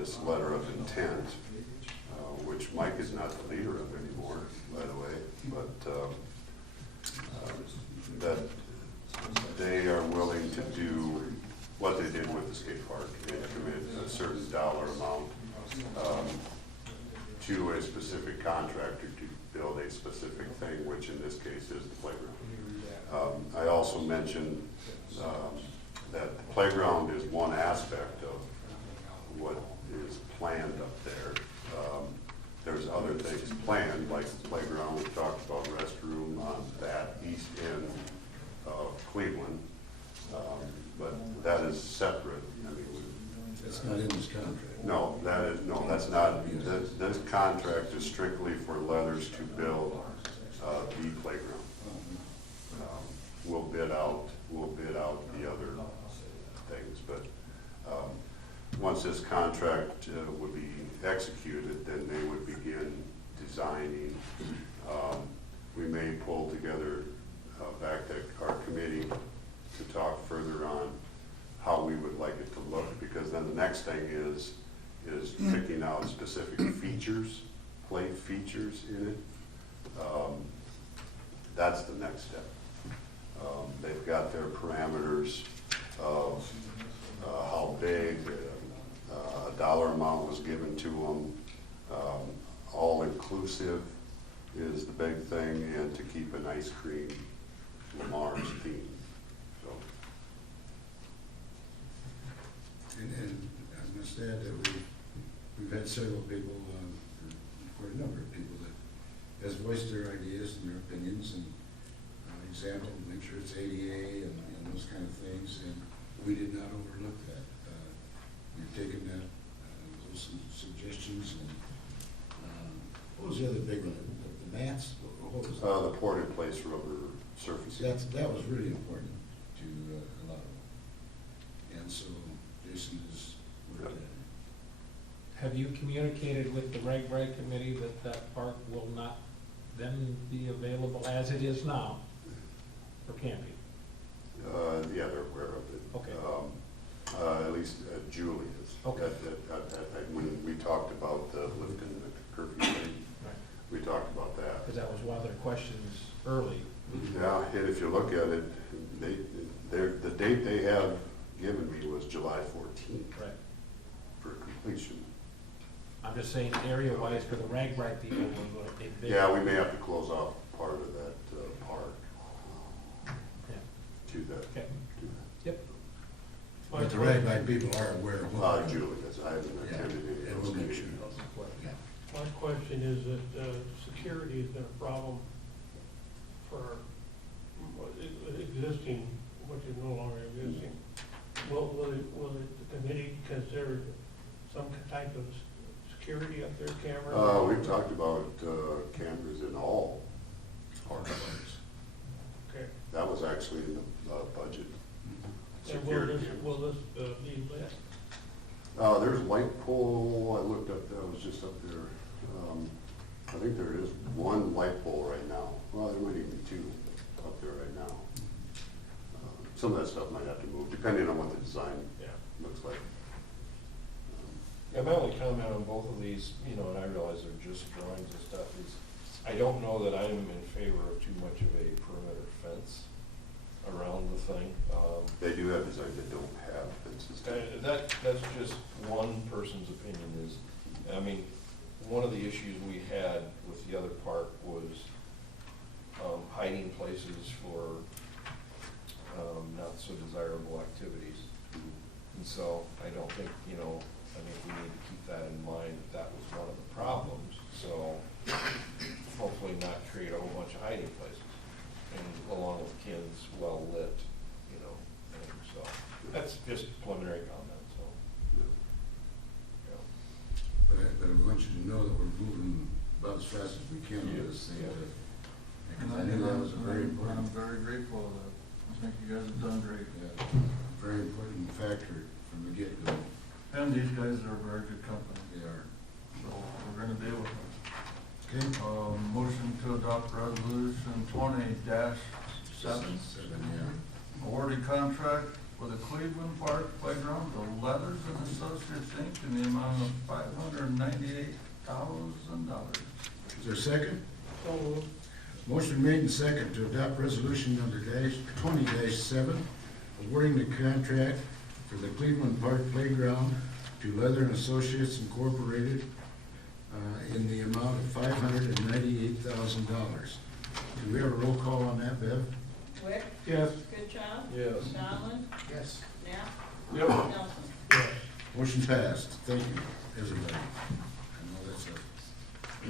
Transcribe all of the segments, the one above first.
this letter of intent, which Mike is not the leader of anymore, by the way, but that they are willing to do what they did with the skate park and commit a certain dollar amount to a specific contractor to build a specific thing, which in this case is the playground. I also mentioned that the playground is one aspect of what is planned up there. There's other things planned, like the playground, we talked about restroom on that east end of Cleveland, but that is separate. I mean, That's not in this contract. no, that's not. This contract is strictly for Leathers to build the playground. We'll bid out the other things, but once this contract would be executed, then they would begin designing. We may pull together back to our committee to talk further on how we would like it to look, because then the next thing is picking out specific features, play features in it. That's the next step. They've got their parameters of how big, a dollar amount was given to them. All inclusive is the big thing, and to keep an ice cream Lamar's theme. So. And I must add that we've had several people, or a number of people that has voiced their ideas and their opinions and example, make sure it's ADA and those kind of things, and we did not overlook that. We've taken that, those suggestions, and what was the other big one? The mats? What was that? The ported place rubber surfacing. That was really important to a lot of them. And so Jason is working on it. Have you communicated with the Reg Reg committee that that park will not then be available as it is now for camping? Yeah, they're aware of it. Okay. At least Julie is. Okay. When we talked about lifting the curfew thing, Right. we talked about that. Because that was one of their questions early. Yeah, and if you look at it, the date they have given me was July 14th Right. for completion. I'm just saying area-wise for the Reg Reg people, Yeah, we may have to close off part of that park Yeah. to that. Okay. To that. Yep. But the ragtime people are aware of what. Julie, I haven't Yeah, attended any and of we'll those make sure. meetings. Yeah. My question is that security has been a problem for existing, which is no longer existing. Will the committee consider some type of security up there, cameras? We've talked about cameras in all parks. Okay. That was actually in the budget. And Security will cameras. this be lit? There's light pole, I looked up, that was just up there. I think there is one light pole right now. Well, there might even be two up there right now. Some of that stuff might have to move, depending on what the design Yeah. looks like. Yeah, my only comment on both of these, and I realize they're just drawings and stuff, is I don't know that I'm in favor of too much of a perimeter fence around the thing. They do have designs that don't have fences. That's just one person's opinion is, one of the issues we had with the other park was hiding places for not so desirable activities. And so I don't think, we need to keep that in mind, that was one of the problems. So hopefully not create a whole bunch of hiding places, and along with Ken's well-lit, and so that's just preliminary comment, so. But I want you to know that we're moving about as fast as we can on this thing. Because I knew that was a very I'm important, very grateful of that. I think you guys have done great. very important factor from the get-go. And these guys are a very good company, They are. so we're gonna deal with them. Okay? Motion to adopt resolution 20-7, Seven, yeah. awarding contract for the Cleveland Park Playground to Leathers and Associates, Inc. in the amount of $598,000. Is there a second? So moved. Motion made and second to adopt resolution number 20-7, awarding the contract for the Cleveland Park Playground to Leather and Associates Incorporated in the amount of $598,000. Do we have a roll call on that, Bev? Wick? Yes. Goodchild? Yes. Donlin? Yes. Knapp? Yep. Nelson? Yes. Motion passed. Thank you, everybody. I know that's a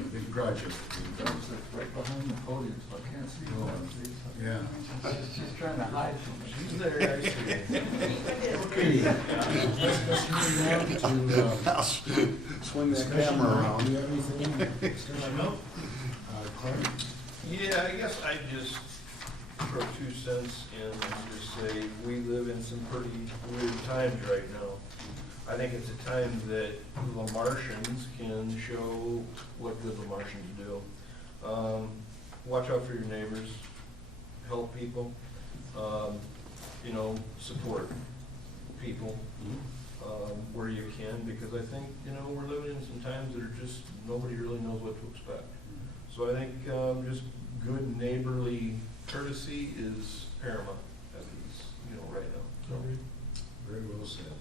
big project. Doug's right behind the podium, so I can't see her. Yeah. She's trying to hide from me. She's there, I see. Okay, let's move on to, Swing that discussion. camera around. Do you have anything? Discussion? No. Clark? Yeah, I guess I just throw 2 cents in and just say, we live in some pretty weird times right now. I think it's a time that Lamartians can show what good Lamartians do. Watch out for your neighbors, help people, support people where you can, because I think, we're living in some times that are just, nobody really knows what to expect. So I think just good neighborly courtesy is paramount at these, right now. So, Very well said.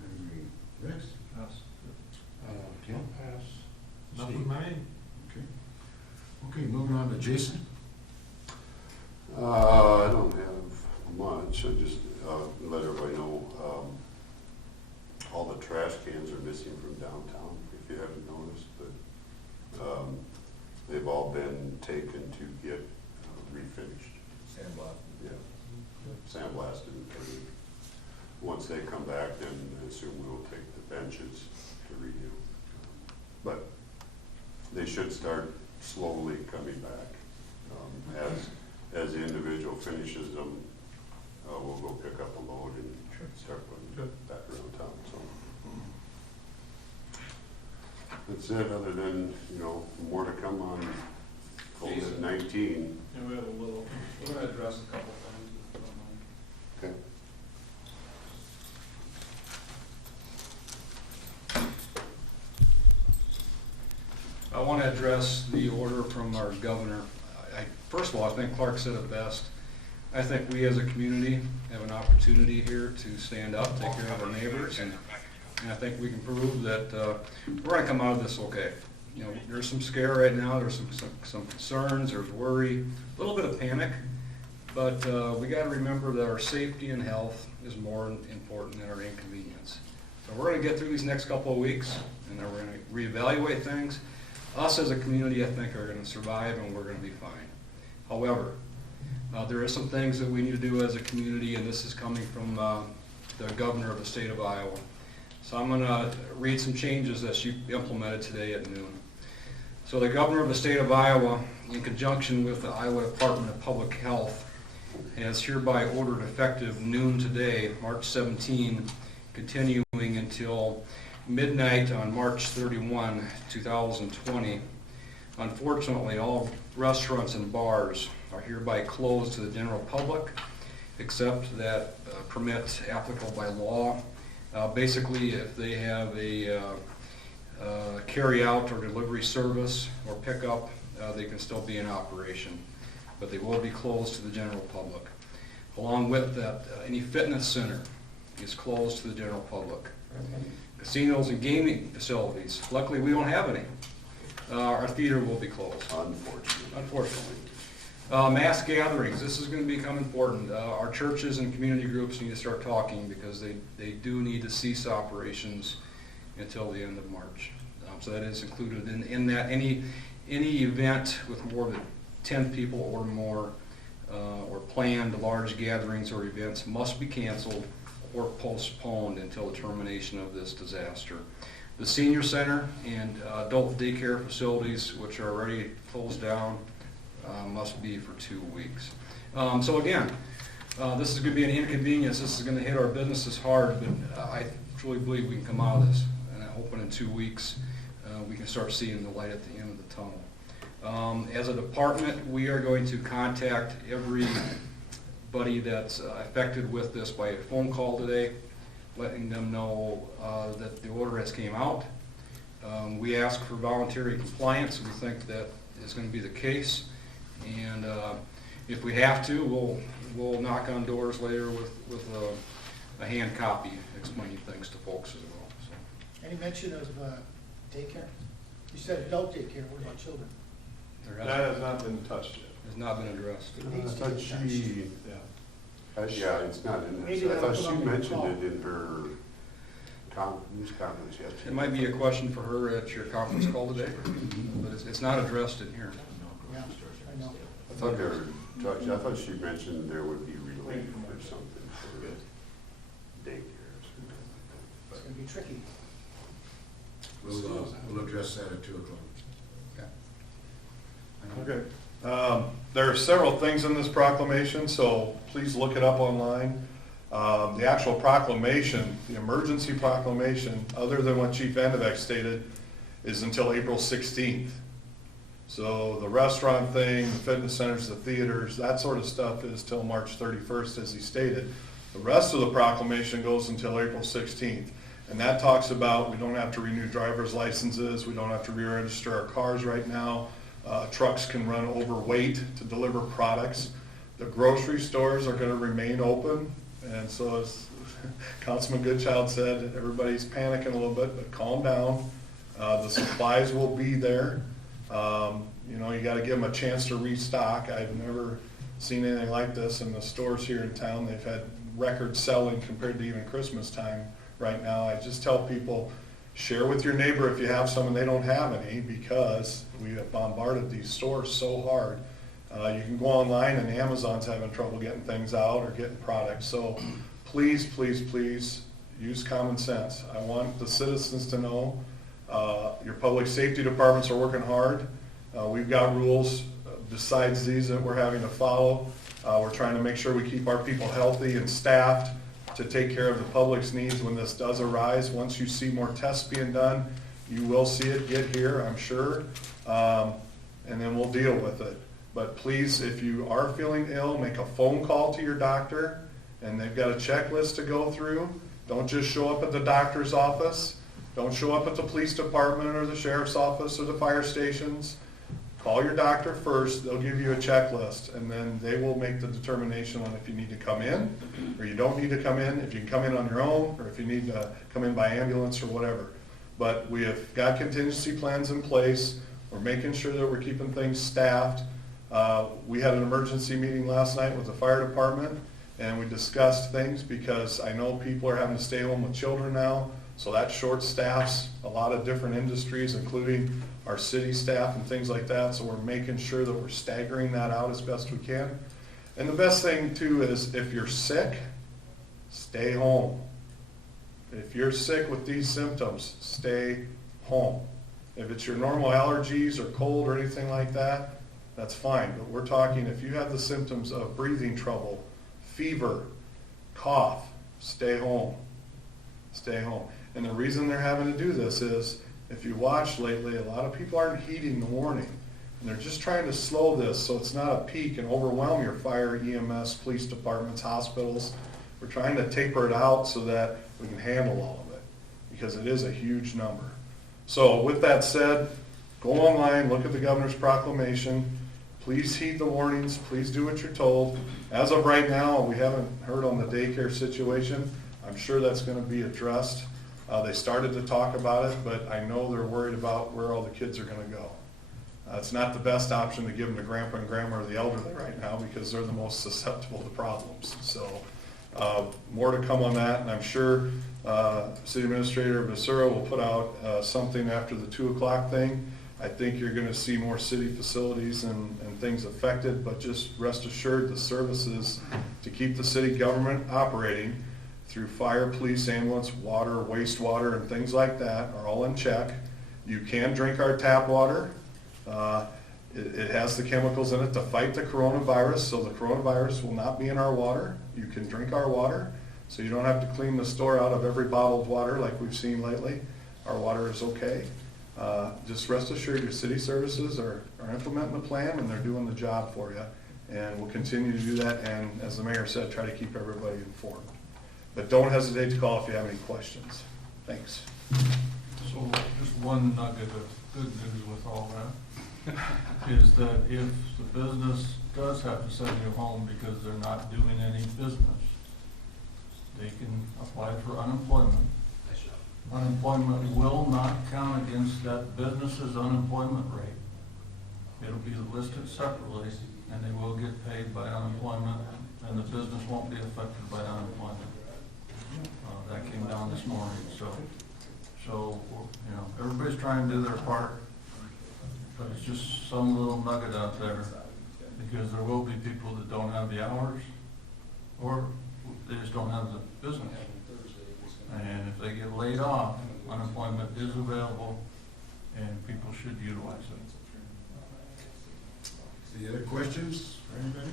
I agree. Rex? Yes. Tim? Pass. Nothing mine. Okay. Okay, moving on to Jason. I don't have much, I just let everybody know, all the trash cans are missing from downtown, if you haven't noticed, but they've all been taken to get refinished. Sandlot. Yeah, sandblasted and painted. Once they come back, then I assume we'll take the benches to redo. But they should start slowly coming back. As the individual finishes them, we'll go pick up a load and start putting it back around town, so. That's it, other than, more to come on COVID-19. Yeah, we have a little, we're gonna address a couple things, if you don't mind. Okay. I want to address the order from our governor. First of all, I think Clark said it best. I think we as a community have an opportunity here to stand up, take care of our neighbors, and I think we can prove that we're going to come out of this okay. There's some scare right now, there's some concerns, there's worry, a little bit of panic, but we got to remember that our safety and health is more important than our inconvenience. So we're going to get through these next couple of weeks, and then we're going to reevaluate things. Us as a community, I think, are going to survive, and we're going to be fine. However, there are some things that we need to do as a community, and this is coming from the governor of the state of Iowa. So I'm going to read some changes that she implemented today at noon. So the governor of the state of Iowa, in conjunction with the Iowa Department of Public Health, has hereby ordered effective noon today, March 17, continuing until midnight on March 31, 2020. Unfortunately, all restaurants and bars are hereby closed to the general public, except that permits applicable by law. Basically, if they have a carry-out or delivery service or pickup, they can still be in operation, but they will be closed to the general public. Along with that, any fitness center is closed to the general public. Casinos and gaming facilities, luckily we don't have any. Our theater will be closed. Unfortunately. Mass gatherings, this is going to become important. Our churches and community groups need to start talking because they do need to cease operations until the end of March. So that is included in that. Any event with more than 10 people or more or planned large gatherings or events must be canceled or postponed until the termination of this disaster. The senior center and adult daycare facilities, which are already closed down, must be for 2 weeks. So again, this is going to be an inconvenience. This is going to hit our businesses hard, but I truly believe we can come out of this. And I hope in 2 weeks we can start seeing the light at the end of the tunnel. As a department, we are going to contact everybody that's affected with this by a phone call today. letting them know that the order has came out. We ask for voluntary compliance. We think that is going to be the case. And if we have to, we'll knock on doors later with a hand copy explaining things to folks as well. So Any mention of daycare? You said adult daycare, what about children? there That has has not been touched yet. not been addressed. It needs to I thought be touched. she, yeah, it's not in Maybe there. I that'll thought she come up in the mentioned call. it in her news conference yesterday. It might be a question for her at your conference call today, but it's not addressed in here. Yeah, I know. I thought she mentioned there would be relief or something for daycare or something like It's gonna be tricky. We'll address that at 2 o'clock. Okay. There are several things in this proclamation, so please look it up online. The actual proclamation, the emergency proclamation, other than what Chief Vandevek stated, is until April 16th. So the restaurant thing, the fitness centers, the theaters, that sort of stuff is till March 31st, as he stated. The rest of the proclamation goes until April 16th. And that talks about we don't have to renew driver's licenses, we don't have to re-register our cars right now. Trucks can run overweight to deliver products. The grocery stores are going to remain open. And so as Councilman Goodchild said, everybody's panicking a little bit, but calm down. The supplies will be there. You know, you got to give them a chance to restock. I've never seen anything like this in the stores here in town. They've had record selling compared to even Christmas time right now. I just tell people, share with your neighbor if you have some and they don't have any, because we have bombarded these stores so hard. You can go online and Amazon's having trouble getting things out or getting products. So please, please, please use common sense. I want the citizens to know your public safety departments are working hard. We've got rules besides these that we're having to follow. We're trying to make sure we keep our people healthy and staffed to take care of the public's needs when this does arise. Once you see more tests being done, you will see it get here, I'm sure, and then we'll deal with it. But please, if you are feeling ill, make a phone call to your doctor, and they've got a checklist to go through. Don't just show up at the doctor's office. Don't show up at the police department or the sheriff's office or the fire stations. Call your doctor first, they'll give you a checklist, and then they will make the determination on if you need to come in or you don't need to come in, if you can come in on your own, or if you need to come in by ambulance or whatever. But we have got contingency plans in place. We're making sure that we're keeping things staffed. We had an emergency meeting last night with the fire department, and we discussed things because I know people are having to stay home with children now, so that short staffs a lot of different industries, including our city staff and things like that. So we're making sure that we're staggering that out as best we can. And the best thing too is if you're sick, stay home. If you're sick with these symptoms, stay home. If it's your normal allergies or cold or anything like that, that's fine. But we're talking if you have the symptoms of breathing trouble, fever, cough, stay home. Stay home. And the reason they're having to do this is, if you watch lately, a lot of people aren't heeding the warning. And they're just trying to slow this so it's not a peak and overwhelm your fire, EMS, police departments, hospitals. We're trying to taper it out so that we can handle all of it, because it is a huge number. So with that said, go online, look at the governor's proclamation. Please heed the warnings. Please do what you're told. As of right now, we haven't heard on the daycare situation. I'm sure that's going to be addressed. They started to talk about it, but I know they're worried about where all the kids are going to go. It's not the best option to give them to grandpa and grandma or the elderly right now, because they're the most susceptible to problems. So more to come on that, and I'm sure City Administrator Becerra will put out something after the 2 o'clock thing. I think you're going to see more city facilities and things affected, but just rest assured the services to keep the city government operating through fire, police, ambulance, water, wastewater, and things like that are all in check. You can drink our tap water. It has the chemicals in it to fight the coronavirus, so the coronavirus will not be in our water. You can drink our water, so you don't have to clean the store out of every bottled water like we've seen lately. Our water is okay. Just rest assured your city services are implementing the plan, and they're doing the job for you. And we'll continue to do that, and as the mayor said, try to keep everybody informed. But don't hesitate to call if you have any questions. Thanks. So just one nugget of good news with all that is that if the business does have to send you home because they're not doing any business, they can apply for unemployment. Unemployment will not count against that business's unemployment rate. It'll be listed separately, and they will get paid by unemployment, and the business won't be affected by unemployment. That came down this morning, so, you know, everybody's trying to do their part, but it's just some little nugget out there, because there will be people that don't have the hours, or they just don't have the business. And if they get laid off, unemployment is available, and people should utilize it. Any other questions for anybody?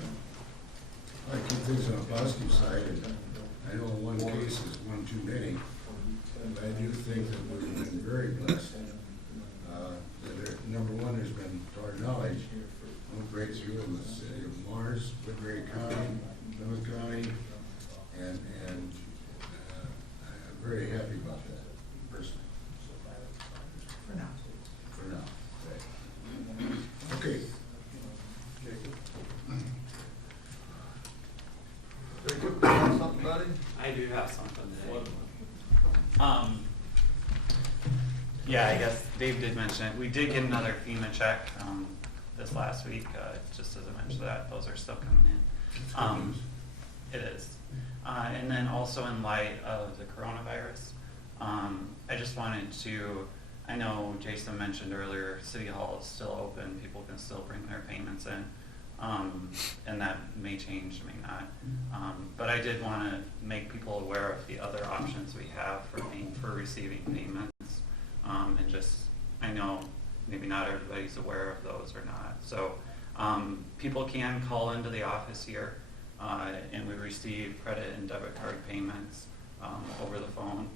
I keep things on a positive side, and I know one case is one too many, but I do think that we've been very blessed. Number one, there's been, to our knowledge, no breakthrough in the city of Mars, Woodbury County, Plymouth County, and I'm very happy about that, personally. For now. For now, right. Okay. Jacob, you have something, buddy? I do have something today. Yeah, I guess Dave did mention it. We did get another FEMA check, this last week, just as I mentioned that, those are still coming in. It is. And then also in light of the coronavirus, I just wanted to, I know Jason mentioned earlier, City Hall is still open, people can still bring their payments in. And that may change, may not. But I did want to make people aware of the other options we have for receiving payments. And just, I know maybe not everybody's aware of those or not. So people can call into the office here, and we receive credit and debit card payments over the phone.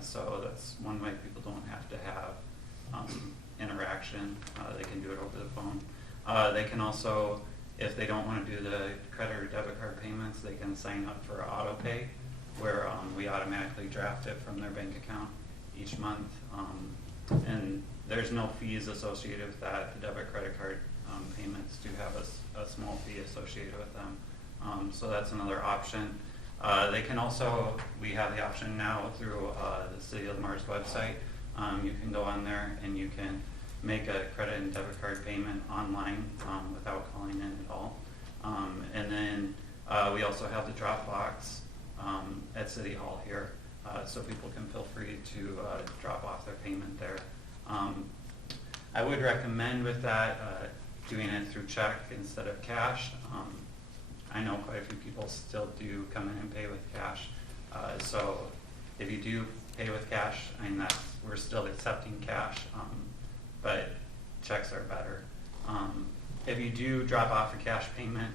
So that's one way people don't have to have interaction. They can do it over the phone. They can also, if they don't want to do the credit or debit card payments, they can sign up for auto pay, where we automatically draft it from their bank account each month. And there's no fees associated with that. The debit credit card payments do have a small fee associated with them. So that's another option. They can also, we have the option now through the City of Mars website. You can go on there and you can make a credit and debit card payment online without calling in at all. And then we also have the Dropbox at City Hall here, so people can feel free to drop off their payment there. I would recommend with that doing it through check instead of cash. I know quite a few people still do come in and pay with cash. So if you do pay with cash, I mean, we're still accepting cash. But checks are better. If you do drop off a cash payment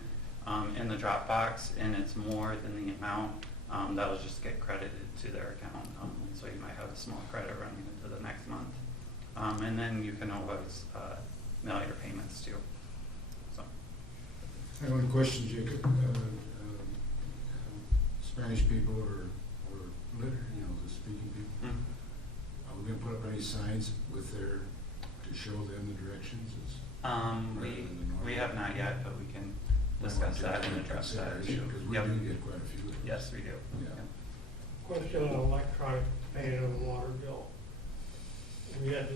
in the Dropbox and it's more than the amount, that will just get credited to their account. So you might have a small credit running into the next month. And then you can always mail your payments too. So. I have one question, Jacob. Spanish people or the speaking people, are we gonna put up any signs with their, to show them the directions? We have not yet, but we can discuss that and address that issue. Because we Yep. do get quite a few of those. Yes, we do. Yeah. Question on electronic paying of the water bill. We had,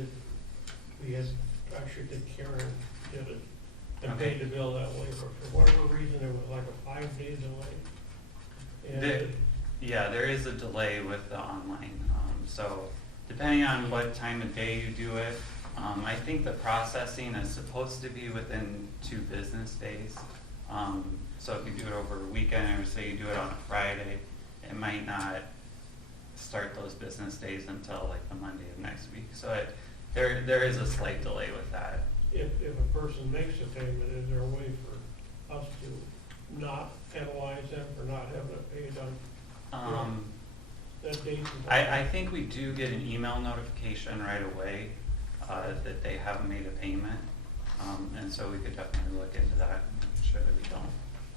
actually did Karen did it, and paid the bill that way, but for whatever reason, there was like a 5-day delay. And There is a delay with the online, so depending on what time of day you do it, I think the processing is supposed to be within 2 business days. So if you do it over a weekend, or say you do it on a Friday, it might not start those business days until like the Monday of next week. So there is a slight delay with that. if a person makes a payment, is there a way for us to not penalize them for not having it paid on that date? I think we do get an email notification right away that they have made a payment, and so we could definitely look into that and make sure that we don't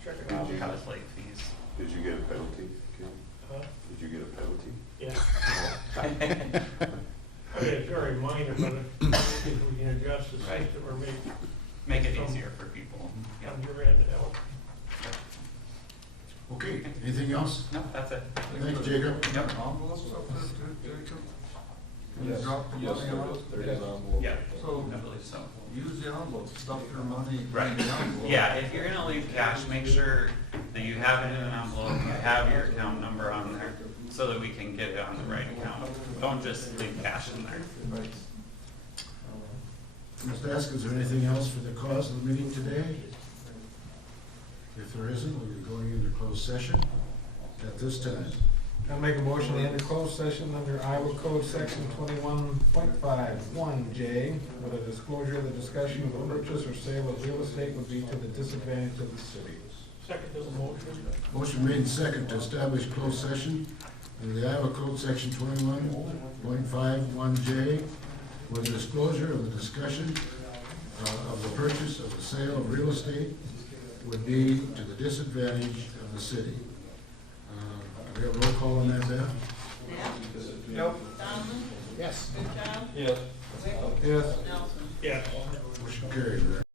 Check it out. cause late fees. Did you get a penalty, Kim? Huh? Did you get a penalty? Yeah. I mean, it's very minor, but if we can adjust the Right. system or Make it easier for people. Yep. on your end to help. Okay, anything else? No, that's it. Thanks, Jacob. Yep. Envelopes up there, too, Jacob? Can you Yes, drop the yes, money there on is, it? there is an envelope. Yeah, So- I believe so. Use the envelope, stuff your money in the Right. envelope. Yeah, if you're gonna leave cash, make sure that you have it in an envelope, you have your account number on there, so that we can get it on the right account. Don't just leave cash in there. Mr. Ask, is there anything else for the cause of the meeting today? If there isn't, we'll be going into closed session at this time. I'll make a motion to enter closed session under Iowa Code Section 21.51J, where the disclosure of the discussion of the purchase or sale of real estate would be to the disadvantage of the city. Second to the motion. Motion made and second to establish closed session under the Iowa Code Section 21.51J, where the disclosure of the discussion of the purchase of the sale of real estate would be to the disadvantage of the city. We have roll call on that, Beth? Yep. Yes. Yes. Yes. Yes. Motion carried, Rick.